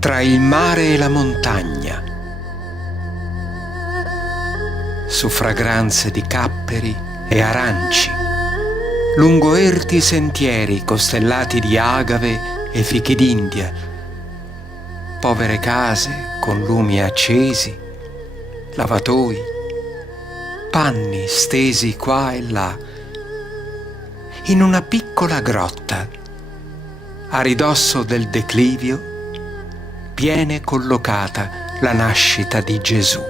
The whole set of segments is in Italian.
tra il mare e la montagna, su fragranze di capperi e aranci, lungo erti sentieri costellati di agave e fichi d'India, povere case con lumi accesi, lavatoi, panni stesi qua e là, in una piccola grotta, a ridosso del declivio, viene collocata la nascita di Gesù.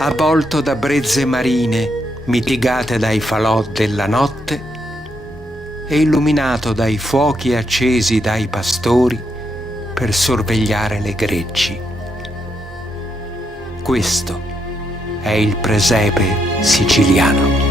Avvolto da brezze marine mitigate dai falò della notte e illuminato dai fuochi accesi dai pastori per sorvegliare le greggi. Questo è il presepe siciliano.